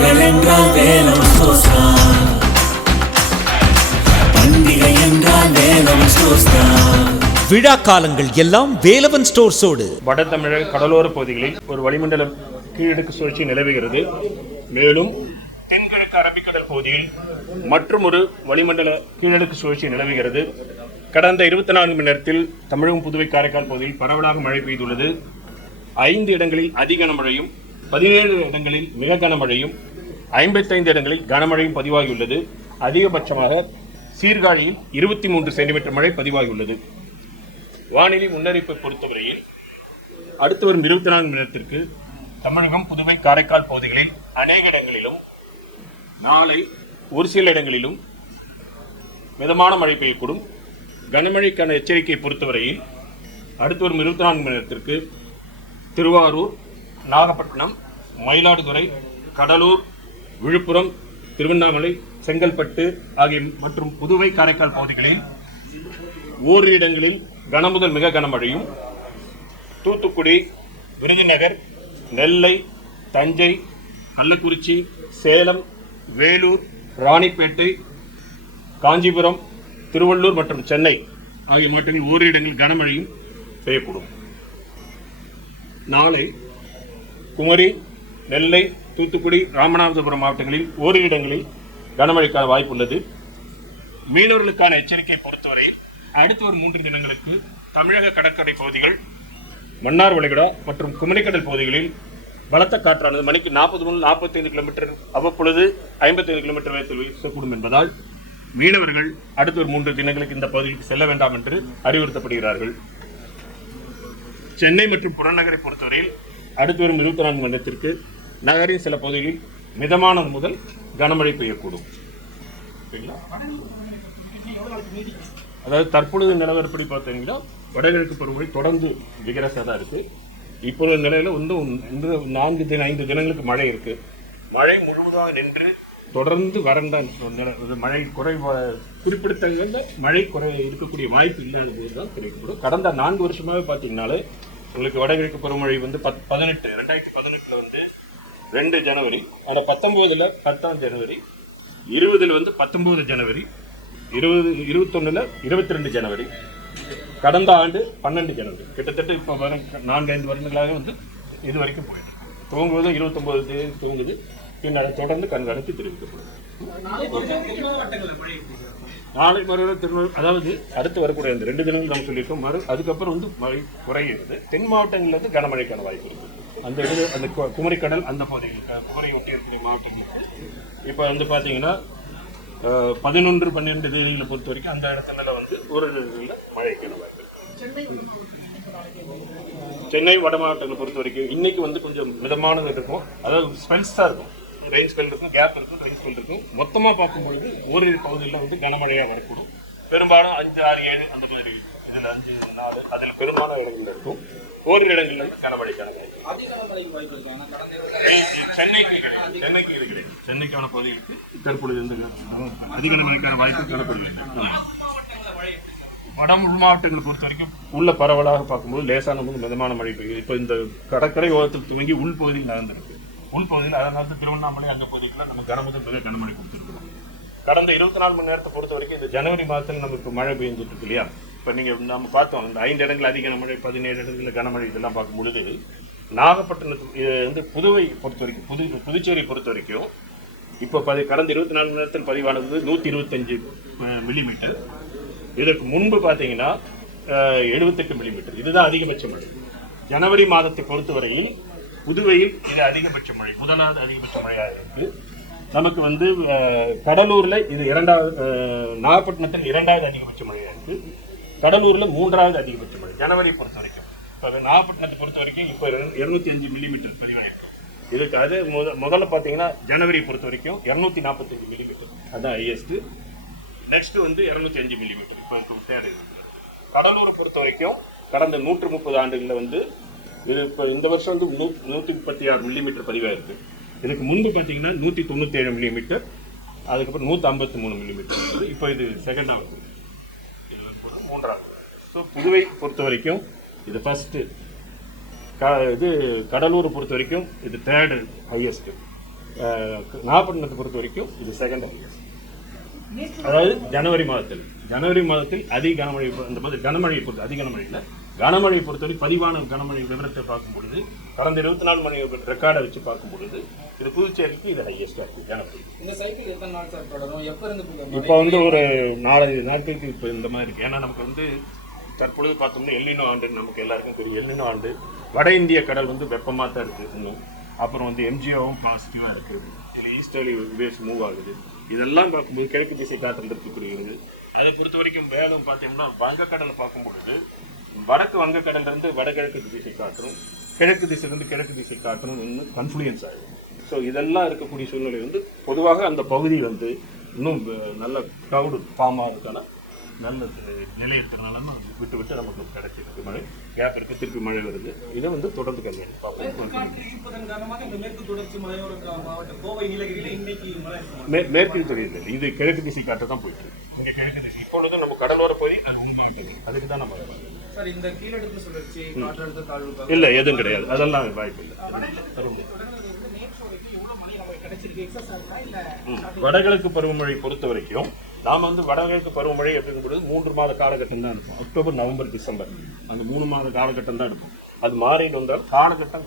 பண்டிகைகள் என்றால் வேலம் சோஸ்தா பண்டிகை என்றால் வேலம் சோஸ்தா விழா காலங்கள் எல்லாம் வேலவன் ஸ்டோர்ஸோடு. வட தமிழக கடலோர பகுதிகளில் ஒரு வளிமண்டல கீழடுக்கு சுழற்சி நிலவுகிறது. மேலும் தென்கிழக்கு அரபிக்கடல் பகுதியில் மற்றும் ஒரு வளிமண்டல கீழடுக்கு சுழற்சி நிலவுகிறது. கடந்த இருபத்தி நான்கு மணி நேரத்தில் தமிழகம் புதுவை காரைக்கால் பகுதியில் பரவலாக மழை பெய்துள்ளது. ஐந்து இடங்களில் அதி கனமழையும் பதினேழு இடங்களில் மிக கனமழையும் ஐம்பத்தைந்து இடங்களில் கனமழையும் பதிவாகியுள்ளது. அதிகபட்சமாக சீர்காழியில் இருபத்தி மூன்று சென்டிமீட்டர் மழை பதிவாகியுள்ளது. வானிலை முன்னறிப்பை பொறுத்தவரையில் அடுத்து வரும் இருபத்தி நான்கு மணி நேரத்திற்கு தமிழகம் புதுவை காரைக்கால் பகுதிகளில் அநேக இடங்களிலும் நாளை ஒரு சில இடங்களிலும் மிதமான மழை பெய்யக்கூடும். கனமழைக்கான எச்சரிக்கையை பொறுத்தவரையில் அடுத்து வரும் இருபத்தி நான்கு மணி நேரத்திற்கு திருவாரூர் நாகப்பட்டினம் மயிலாடுதுறை கடலூர் விழுப்புரம் திருவண்ணாமலை செங்கல்பட்டு ஆகிய மற்றும் புதுவை காரைக்கால் பகுதிகளில் ஓரிரு இடங்களில் கனமுதல் மிக கனமழையும் தூத்துக்குடி விருதுநகர் நெல்லை தஞ்சை கள்ளக்குறிச்சி சேலம் வேலூர் ராணிப்பேட்டை காஞ்சிபுரம் திருவள்ளூர் மற்றும் சென்னை ஆகிய மாவட்டங்களில் ஓரிரு இடங்களில் கனமழையும் பெய்யக்கூடும். நாளை குமரி நெல்லை தூத்துக்குடி ராமநாதபுரம் மாவட்டங்களில் ஓரிரு இடங்களில் கனமழைக்கான வாய்ப்புள்ளது மீனவர்களுக்கான எச்சரிக்கையை பொறுத்தவரை அடுத்த ஒரு மூன்று தினங்களுக்கு தமிழக கடற்கரை பகுதிகள் மன்னார் வளைகுடா மற்றும் குமரிக்கடல் பகுதிகளில் பலத்த காற்றானது மணிக்கு நாற்பது முதல் நாற்பத்தைந்து கிலோமீட்டர் அவ்வப்பொழுது ஐம்பத்தைந்து கிலோமீட்டர் வேகத்தில் வீசக்கூடும் என்பதால் மீனவர்கள் அடுத்த ஒரு மூன்று தினங்களுக்கு இந்த பகுதிக்கு செல்ல வேண்டாம் என்று அறிவுறுத்தப்படுகிறார்கள். சென்னை மற்றும் புறநகரை பொறுத்தவரையில் அடுத்து வரும் இருபத்தி நான்கு மணி நேரத்திற்கு நகரின் சில பகுதிகளில் மிதமானது முதல் கனமழை பெய்யக்கூடும். அதாவது தற்பொழுது நிலவரப்படி பார்த்தீங்கன்னா வடகிழக்கு பருவமழை தொடர்ந்து விகரசாக தான் இருக்கு இப்போ உள்ள வந்து இந்த நான்கு தின ஐந்து தினங்களுக்கு மழை இருக்கு. மழை முழுவதாக நின்று தொடர்ந்து வறண்ட நில இது மழை குறை குறிப்பிடத்தகுந்த மழை குறை இருக்கக்கூடிய வாய்ப்பு இல்லாத போது தான் கிடைக்கப்படும். கடந்த நான்கு வருஷமாகவே பார்த்தீங்கன்னாலே உங்களுக்கு வடகிழக்கு பருவமழை வந்து பத் பதினெட்டு ரெண்டாயிரத்தி ரெண்டு ஜனவரி. ஆனால் பத்தொம்போதுல பத்தாம் ஜனவரி. இருபதுல வந்து பத்தொன்பது ஜனவரி. இருபது இருபத்தொன்னுல இருபத்தி ரெண்டு ஜனவரி. கடந்த ஆண்டு பன்னெண்டு ஜனவரி. கிட்டத்தட்ட இப்போ வரும் நான்கு ஐந்து வருடங்களாக வந்து இது வரைக்கும் போயிட்டு இருக்கு. துவங்குவதும் இருபத்தொன்பது தேதி துவங்குது பின்னர் தொடர்ந்து கண்காணித்து தெரிவிக்கப்படும். நாளை மறுநாள் திருவள்ளூர் அதாவது அடுத்து வரக்கூடிய இந்த ரெண்டு தினங்கள் நம்ம சொல்லியிருக்கோம். மறு அதுக்கப்புறம் வந்து மழை குறைகிறது தென் மாவட்டங்களில் இருந்து கனமழைக்கான வாய்ப்பு இருக்கு. அந்த இது அந்த கு- குமரிக்கடல் அந்த பகுதிகளுக்கு குமரி ஒட்டி இருக்கிற மாவட்டங்களுக்கு. இப்போ வந்து பார்த்தீங்கன்னா பதினொன்று பன்னெண்டு தேதிகளை பொறுத்த வரைக்கும் அந்த இடத்துல வந்து ஒரு இதில் மழைக்கான வாய்ப்பு சென்னை வட மாவட்டங்களை பொறுத்த வரைக்கும் இன்னைக்கு வந்து கொஞ்சம் மிதமானது இருக்கும். அதாவது ஸ்பெல்ஸ் இருக்கும். ரெயின் ஸ்பெல் இருக்கும் கேப் இருக்கும் ரெயின் ஸ்பெல் இருக்கும். மொத்தமாக பார்க்கும்பொழுது ஓரிரு பகுதியில் வந்து கனமழையாக வரக்கூடும். பெரும்பாலும் அஞ்சு ஆறு ஏழு அந்த மாதிரி இதில் அஞ்சு நாலு அதில் பெரும்பாலான இடங்கள் இருக்கும். ஓரிரு இடங்கள்ல இது சென்னைக்கு கிடையாது. சென்னைக்கு இது கிடையாது. சென்னைக்கான பகுதிகளுக்கு தற்பொழுது வந்து அதிக கனமழைக்கான வாய்ப்பு காணப்படுகிறது. வட மாவட்டங்களை பொறுத்த வரைக்கும் உள்ள பரவலாக பார்க்கும்போது லேசான முதல் மிதமான மழை பெய்யுது. இப்போ இந்த கடற்கரை ஓரத்தில் துவங்கி உள்பகுதியில் நடந்திருக்கு உள்பகுதியில் அதனால திருவண்ணாமலை அந்த பகுதிக்குலாம் நம்ம கனமுதல் மிக கனமழை கொடுத்துருக்கோம் கடந்த இருபத்தி நாலு மணி நேரத்தை பொறுத்த வரைக்கும் இந்த ஜனவரி மாதத்தில் நமக்கு மழை பெய்ஞ்சிட்டு இருக்கு இல்லையா? இப்போ நீங்கள் நம்ம பார்த்தோம் இந்த ஐந்து இடங்கள் அதிக கனமழை பதினேழு இடங்களில் கனமழை இதெல்லாம் பார்க்கும் பொழுது நாகப்பட்டினத்து இது வந்து புதுவை பொறுத்த வரைக்கும் புது புதுச்சேரி பொறுத்த வரைக்கும் இப்போ பதி கடந்த இருபத்தி நாலு மணி நேரத்தில் பதிவானது நூற்றி இருபத்தஞ்சு மில்லிமீட்டர் இதற்கு முன்பு பார்த்தீங்கன்னா எழுபத்தெட்டு மில்லிமீட்டர் இதுதான் அதிகபட்ச மழை. ஜனவரி மாதத்தை பொறுத்தவரையில் புதுவையில் இது அதிகபட்ச மழை. முதலாவது அதிகபட்ச மழையாக இருக்கு. நமக்கு வந்து கடலூரில் இது இரண்டாவது நாகப்பட்டினத்தில் இரண்டாவது அதிகபட்ச மழையாக இருக்குது கடலூர்ல மூன்றாவது அதிகபட்ச மழை. ஜனவரி பொறுத்த வரைக்கும். இப்போ அது நாகப்பட்டினத்தை பொறுத்த வரைக்கும் இப்போ இருநூத்தி அஞ்சு மில்லிமீட்டர் பதிவாயிருக்கு. இதுக்கு அது முத முதல்ல பார்த்தீங்கன்னா ஜனவரி பொறுத்த வரைக்கும் இரநூத்தி நாற்பத்தஞ்சு மில்லிமீட்டர் அதுதான் ஹையஸ்ட் நெக்ஸ்ட் வந்து இரநூத்தி அஞ்சு மில்லிமீட்டர் இப்போ இருக்கும் தேவை. கடலூரை பொறுத்த வரைக்கும் கடந்த நூற்று முப்பது ஆண்டுகளில் வந்து இது இப்போ இந்த வருஷம் வந்து நூ நூற்றி முப்பத்தி ஆறு மில்லிமீட்டர் பதிவாக இருக்கு இதுக்கு முன்பு பார்த்தீங்கன்னா நூற்றி தொண்ணூற்றி ஏழு மில்லிமீட்டர் அதுக்கப்புறம் நூற்றி ஐம்பத்தி மூணு மில்லிமீட்டர் இப்போ இது செகண்ட் ஆகுது மூன்றாவது. ஸோ புதுவை பொறுத்த வரைக்கும் இது ஃபஸ்ட்டு க இது கடலூரை பொறுத்த வரைக்கும் இது தேர்டு ஹையஸ்ட்டு நாகப்பட்டினத்தை பொறுத்த வரைக்கும் இது செகண்ட் ஹையஸ்ட் அதாவது ஜனவரி மாதத்தில். ஜனவரி மாதத்தில் அதிக கனமழை இந்த மாதிரி கனமழையை பொறுத்து அதிக கனமழை இல்லை கனமழையை பொறுத்தவரை பதிவான கனமழை விவரத்தை பார்க்கும் பொழுது கடந்த இருபத்தி நாலு மணி ரெக்கார்டை வச்சு பார்க்கும் பொழுது இது புதுச்சேரிக்கு இது ஹையஸ்டாக இருக்குது ஜனவரி. இந்த சைக்கிள் எத்தனை நாள் சார் தொடரும்? எப்ப இருந்து இப்ப வந்து ஒரு நாலஞ்சு நாட்களுக்கு இப்போ இந்த மாதிரி இருக்கு. ஏன்னா நமக்கு வந்து தற்பொழுது பார்த்தோம்னா எல்லினோ ஆண்டு நமக்கு எல்லாருக்கும் தெரியும். எல்லினோ ஆண்டு வட இந்திய கடல் வந்து வெப்பமாக தான் இருக்குது இன்னும். அப்புறம் வந்து எம்ஜிஓவும் பாசிட்டிவாக இருக்குது இதில் ஈஸ்டர்லி வேஸ் மூவ் ஆகுது. இதெல்லாம் பார்க்கும்போது கிழக்கு திசை காற்று புரிகிறது அதை பொறுத்த வரைக்கும் வேலும் பார்த்தீங்கன்னா வங்கக்கடலை பார்க்கும் பொழுது வடக்கு வங்கக்கடல்லேருந்து வடகிழக்கு திசை காற்றும் கிழக்கு திசையிலேருந்து கிழக்கு திசை காற்றும் இன்னும் கன்ஃப்ளூயன்ஸ் ஆகுது ஸோ இதெல்லாம் இருக்கக்கூடிய சூழ்நிலை வந்து பொதுவாக அந்த பகுதி வந்து இன்னும் நல்ல க்ரௌடு ஃபார்ம் ஆகிறதுக்கான நல்ல நிலை இருக்கிறனால விட்டு விட்டு நமக்கு கிடைச்சிருக்கு மழை கேப் இருக்கு திருப்பி மழை வருது. இதை வந்து தொடர்ந்து கல்யாணம் இந்த மேற்கு தெரியுது. இது கிழக்கு திசை காற்று தான் போயிட்டு இருக்கு. இங்க கிழக்கு திசை. இப்பொழுது நம்ம கடலோர பகுதி அது மாவட்டம். அதுக்கு தான் நம்ம இல்லை எதுவும் கிடையாது. அதெல்லாம் வாய்ப்பு இல்லை. வடகிழக்கு பருவமழை பொறுத்த வரைக்கும் நாம வந்து வடகிழக்கு பருவமழை அப்படிங்கும்போது மூன்று மாத காலகட்டம் தான் இருக்கும் அக்டோபர் நவம்பர் டிசம்பர் அந்த மூணு மாத காலகட்டம் தான் இருக்கும் அது மாறிட்டு வந்தால் காலகட்டம்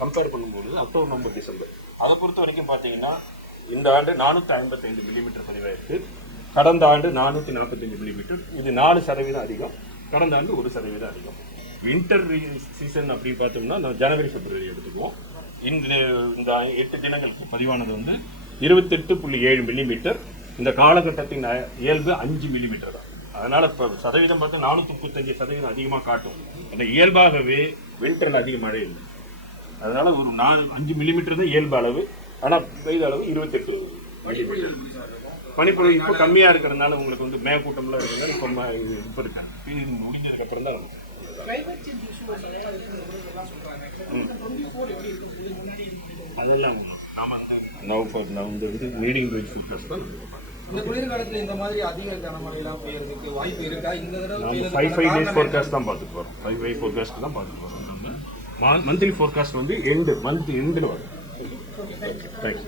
கம்பேர் பண்ணும்போது அக்டோபர் நவம்பர் டிசம்பர் அதை பொறுத்த வரைக்கும் பார்த்தீங்கன்னா இந்த ஆண்டு நானூற்றி ஐம்பத்தைந்து மில்லிமீட்டர் பதிவாயிருக்கு. கடந்த ஆண்டு நானூற்றி நாற்பத்தஞ்சு மில்லிமீட்டர் இது நாலு சதவீதம் அதிகம். கடந்த ஆண்டு ஒரு சதவீதம் அதிகம். வின்டர் சீசன் அப்படின்னு பார்த்தோம்னா நம்ம ஜனவரி பிப்ரவரி எடுத்துக்குவோம். இந்த இந்த எட்டு தினங்களுக்கு பதிவானது வந்து இருபத்தெட்டு புள்ளி ஏழு மில்லிமீட்டர் இந்த காலகட்டத்தின் இயல்பு அஞ்சு மில்லிமீட்டர் தான். அதனால் இப்போ சதவீதம் பார்த்தா நானூற்றி முப்பத்தஞ்சு சதவீதம் அதிகமாக காட்டும். அந்த இயல்பாகவே வின்டரில் அதிக மழை இல்லை. அதனால் ஒரு நாலு அஞ்சு மில்லிமீட்டர் தான் இயல்பு அளவு. ஆனால் பெய்த அளவு இருபத்தெட்டு மில்லிமீட்டர் பனிப்பொழிவு இப்போ கம்மியாக இருக்கிறதுனால உங்களுக்கு வந்து மேகூட்டம்லாம் இருக்கிறதுனால இப்போ ம- இப்போ இருக்காங்க. இது முடிஞ்சதுக்கப்புறம் தான் நமக்கு climate change issue நிறையா இருக்குங்கிறதெல்லாம் சொல்றாங்க. இந்த 24 எப்படி இருக்கும்? இது முன்னாடி இருந்தது. அதெல்லாம் நாம நவ் ஃபார் நவ் இந்த இது மீடியம் ரேஞ்ச் ஃபுட்னஸ் தான். இந்த குளிர்காலத்துல இந்த மாதிரி அதிக கனமழை எல்லாம் பெய்யறதுக்கு வாய்ப்பு இருக்கா? இந்த தடவை நம்ம ஃபைவ் ஃபைவ் டேஸ் ஃபோர்காஸ்ட் தான் பார்த்துட்டு வரோம். ஃபைவ் ஃபைவ் ஃபோர்காஸ்ட் தான் பார்த்துட்டு வரோம். நம்ம மந்த்லி ஃபோர்காஸ்ட் வந்து எண்டு மந்த் எண்டில் வரும். Thank you